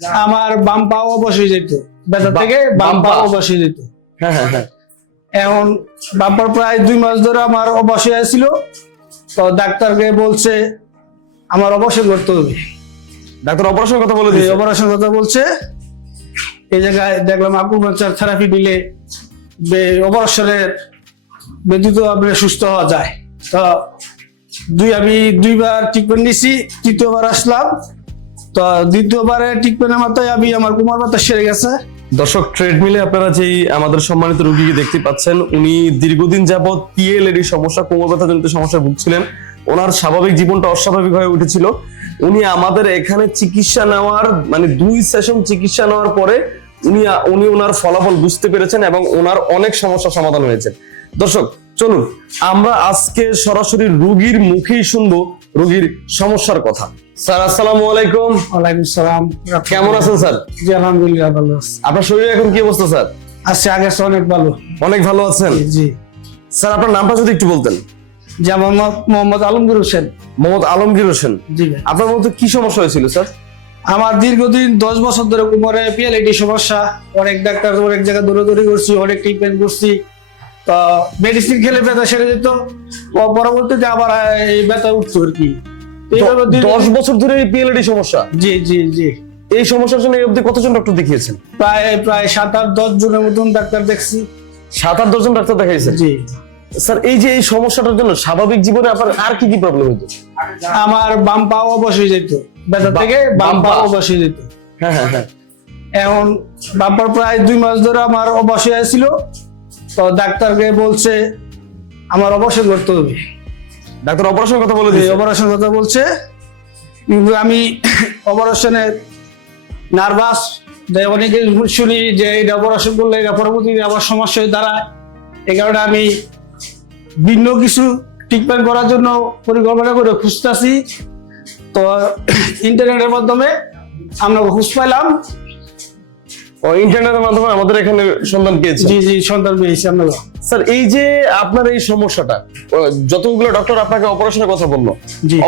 আমার বাম পাও বসে যেত, ব্যথা থেকে বাম পাও বসে যেত। হ্যাঁ। এখন বাম পা প্রায় 2 মাস ধরে আমার অবশ্যই ছিল। তো ডাক্তারকে বলছে আমার অবশ্যই করতে হবে। ডাক্তার অপারেশন কথা বলে দিয়েছে? অপারেশন কথা বলছে। এই জায়গায় দেখলাম আকুপাঞ্চার থেরাপি দিলে অপারেশনের ব্যতীত আপনি সুস্থ হওয়া যায়। তো আমি 2বার ট্রিটমেন্ট নিছি, তৃতীয়বার আসলাম। তো দ্বিতীয়বারে ট্রিটমেন্টের মাথায় আমার কোমর ব্যথা সেরে গেছে। দর্শক, ট্রেডমিলে আপনারা যেই আমাদের সম্মানিত রোগীকে দেখতে পাচ্ছেন, উনি দীর্ঘদিন যাবৎ পিএলএডি সমস্যা, কোমর ব্যথাজনিত সমস্যায় ভুগছিলেন। ওনার স্বাভাবিক জীবনটা অস্বাভাবিক হয়ে উঠেছিল। উনি আমাদের এখানে চিকিৎসা নেওয়ার 2 সেশন চিকিৎসা নেওয়ার পরে উনি ওনার ফলাফল বুঝতে পেরেছেন এবং ওনার অনেক সমস্যা সমাধান হয়েছে। দর্শক, চলুন আমরা আজকে সরাসরি রোগীর মুখেই শুনবো রোগীর সমস্যার কথা। স্যার, আসসালামু আলাইকুম। ওয়ালাইকুম সালাম। কেমন আছেন স্যার? জি আলহামদুলিল্লাহ ভালো আছি। আপনার শরীরে এখন কি অবস্থা স্যার? আজকে আগের চেয়ে অনেক ভালো। অনেক ভালো আছেন? জি। স্যার, আপনার নামটা যদি একটু বলতেন। জি, আমার মোহাম্মদ আলমগীর হোসেন। মোহাম্মদ আলমগীর হোসেন। জি ভাই। আপনার মধ্যে কি সমস্যা হয়েছিল স্যার? আমার দীর্ঘদিন 10 বছর ধরে কোমরে পিএলআইডি সমস্যা। অনেক ডাক্তার অনেক জায়গায় দৌড়াদৌড়ি করছি, অনেক ট্রিটমেন্ট করছি। তো মেডিসিন খেলে ব্যথা সেরে যেত, পরবর্তীতে আবার এই ব্যথা উঠতো আর কি। 10 বছর ধরে পিএলএডি সমস্যা? জি জি জি। এই সমস্যার জন্য এই অবধি কতজন ডক্টর দেখিয়েছেন? প্রায় 7-8-10 জনের মতন ডাক্তার দেখছি। 7-8 জন ডাক্তার দেখাইছেন? জি। স্যার, এই যে এই সমস্যাটার জন্য স্বাভাবিক জীবনে আপনার আর কি কি প্রবলেম হতো? আমার বাম পাও বসে যেত, ব্যথা থেকে বাম পাও বসে যেত। হ্যাঁ। এখন বাম পা প্রায় 2 মাস ধরে আমার অবশ্যই ছিল। তো ডাক্তারকে বলছে আমার অবশ্যই করতে হবে। ডাক্তার অপারেশন কথা বলে দিয়েছে? অপারেশন কথা বলছে, কিন্তু আমি অপারেশনের নার্ভাস। অনেকে শুনি যে এটা অপারেশন করলে এটা পরবর্তীতে আবার সমস্যা হয়ে দাঁড়ায়। এই কারণে আমি ভিন্ন কিছু ট্রিটমেন্ট করার জন্য পরিকল্পনা করে খুঁজতেছি। তো ইন্টারনেটের মাধ্যমে আমরা খোঁজ পাইলাম। ইন্টারনেটের মাধ্যমে আমাদের এখানে সন্ধান পেয়েছি? জি জি, সন্ধান পেয়েছি আমরা। স্যার, এই যে আপনার এই সমস্যাটা, যতগুলো ডক্টর আপনাকে অপারেশনের কথা বললো,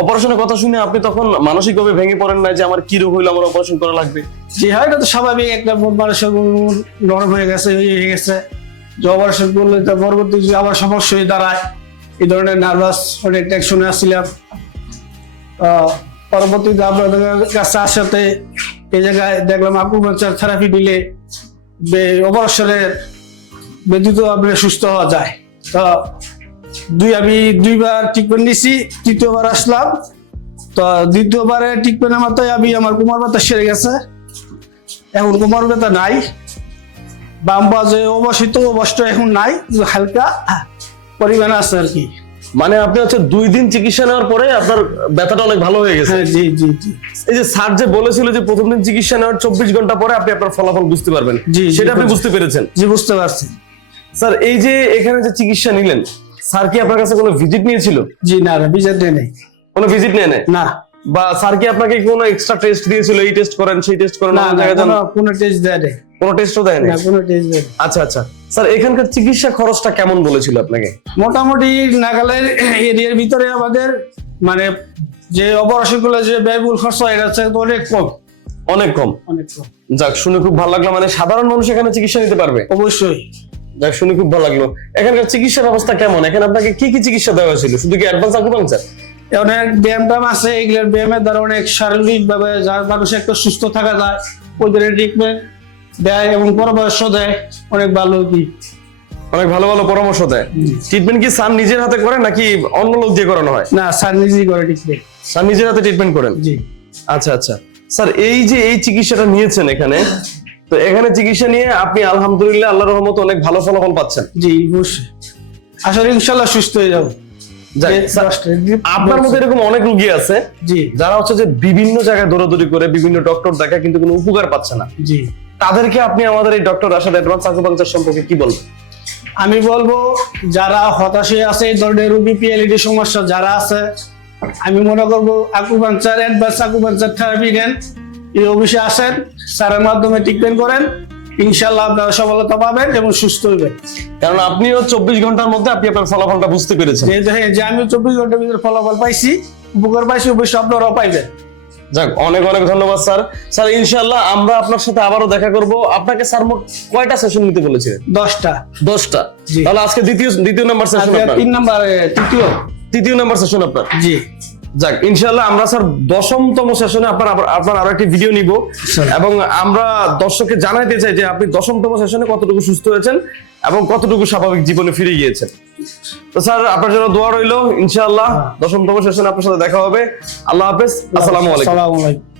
অপারেশনের কথা শুনে আপনি তখন মানসিকভাবে ভেঙে পড়েন না যে আমার কি রোগ হইলো, আমার অপারেশন করা লাগবে? জি হয়, এটা তো স্বাভাবিক। একটা মানুষের নরম হয়ে গেছে, যে অপারেশন করলে তার পরবর্তী যদি আবার সমস্যা হয়ে দাঁড়ায়, এই ধরনের নার্ভাস অনেক টেনশনে আসছিলাম। পরবর্তীতে আপনাদের কাছে আসাতে এই জায়গায় দেখলাম আকুপাঞ্চার থেরাপি দিলে অপারেশনের ব্যতীত আপনি সুস্থ হওয়া যায়। তো আমি 2বার ট্রিটমেন্ট নিছি, তৃতীয়বার আসলাম। তো দ্বিতীয়বারে ট্রিটমেন্টের মাথায় আমার কোমর ব্যথা সেরে গেছে। এখন কোমর ব্যথা নাই। বাম পা যে অবস্থা এখন নাই, হালকা পরিমাণে আছে আর কি। মানে আপনি হচ্ছে 2 দিন চিকিৎসা নেওয়ার পরে আপনার ব্যথাটা অনেক ভালো হয়ে গেছে? জি জি জি। এই যে স্যার যে বলেছিল যে প্রথম দিন চিকিৎসা নেওয়ার 24 ঘন্টা পরে আপনি আপনার ফলাফল বুঝতে পারবেন, সেটা আপনি বুঝতে পেরেছেন? জি, বুঝতে পারছি। স্যার, এই যে এখানে যে চিকিৎসা নিলেন, স্যার কি আপনার কাছে কোনো ভিজিট নিয়েছিল? জি না, ভিজিট নেই। কোনো ভিজিট নেয় না? বা স্যার কি আপনাকে কোনো এক্সট্রা টেস্ট দিয়েছিল, এই টেস্ট করেন সেই টেস্ট করেন? কোনো টেস্ট দেয় নাই। কোনো টেস্টও দেয় না? কোনো টেস্ট দেয়। আচ্ছা। স্যার, এখানকার চিকিৎসা খরচটা কেমন বলেছিল আপনাকে? মোটামুটি নাগালের এরিয়ার ভিতরে আমাদের যে অপারেশন গুলো যে ব্যয়বহুল খরচ হয়, এটা হচ্ছে অনেক কম। অনেক কম? অনেক কম। যাক, শুনে খুব ভালো লাগলো। সাধারণ মানুষ এখানে চিকিৎসা নিতে পারবে? অবশ্যই। যাক, শুনে খুব ভালো লাগলো। এখানকার চিকিৎসা ব্যবস্থা কেমন? এখানে আপনাকে কি কি চিকিৎসা দেওয়া হয়েছিল? শুধু কি অ্যাডভান্স আকুপাঞ্চার? অনেক ব্যায়াম আছে, এগুলোর ব্যায়ামের দ্বারা অনেক শারীরিক ভাবে যার মানুষ একটু সুস্থ থাকা যায়, ওই ধরনের ট্রিটমেন্ট দেয় এবং পরামর্শ দেয়। অনেক ভালো কি, অনেক ভালো ভালো পরামর্শ দেয়। ট্রিটমেন্ট কি স্যার নিজের হাতে করেন নাকি অন্য লোক দিয়ে করানো হয়? না, স্যার নিজেই করে ট্রিটমেন্ট। স্যার নিজের হাতে ট্রিটমেন্ট করেন? জি। আচ্ছা। স্যার, এই যে এই চিকিৎসাটা নিয়েছেন এখানে, তো এখানে চিকিৎসা নিয়ে আপনি আলহামদুলিল্লাহ আল্লাহর রহমতে অনেক ভালো ফলাফল পাচ্ছেন? জি অবশ্যই, আসলে ইনশাআল্লাহ সুস্থ হয়ে যাবো। আপনার মধ্যে এরকম অনেক রোগী আছে জি, যারা হচ্ছে যে বিভিন্ন জায়গায় দৌড়াদৌড়ি করে বিভিন্ন ডক্টর দেখায় কিন্তু কোনো উপকার পাচ্ছে না। জি, তাদেরকে আপনি আমাদের এই ডক্টর রাশেদ অ্যাডভান্স আকুপাঞ্চার সম্পর্কে কি বলবেন? আমি বলবো যারা হতাশে আছে, এই ধরনের রোগী পিএলআইডি সমস্যা যারা আছে, আমি মনে করবো আকুপাঞ্চার অ্যাডভান্স আকুপাঞ্চার থেরাপি নেন, এই অফিসে আসেন, স্যারের মাধ্যমে ট্রিটমেন্ট করেন, ইনশাআল্লাহ আপনারা সফলতা পাবেন এবং সুস্থ হবেন। কারণ আপনিও 24 ঘন্টার মধ্যে আপনি আপনার ফলাফলটা বুঝতে পেরেছেন। যে আমি 24 ঘন্টার ভিতরে ফলাফল পাইছি, উপকার পাইছি, অবশ্যই আপনারাও পাইবেন। যাক, অনেক অনেক ধন্যবাদ স্যার। স্যার ইনশাআল্লাহ আমরা আপনার সাথে আবারও দেখা করব। আপনাকে স্যার মোট কয়টা সেশন নিতে বলেছিলেন? 10টা। 10টা। জি। তাহলে আজকে দ্বিতীয় নাম্বার সেশন আজকে আপনার। 3 নাম্বার তৃতীয় নাম্বার সেশন আপনার। জি। যাক, ইনশাআল্লাহ আমরা স্যার 10তম সেশনে আপনার আরো একটি ভিডিও নিব স্যার। এবং আমরা দর্শককে জানাইতে চাই যে আপনি 10তম সেশনে কতটুকু সুস্থ হয়েছেন এবং কতটুকু স্বাভাবিক জীবনে ফিরে গিয়েছেন। তো স্যার আপনার জন্য দোয়া রইলো, ইনশাআল্লাহ 10তম সেশনে আপনার সাথে দেখা হবে। আল্লাহ হাফেজ, আসসালামু আলাইকুম। আসসালামু আলাইকুম।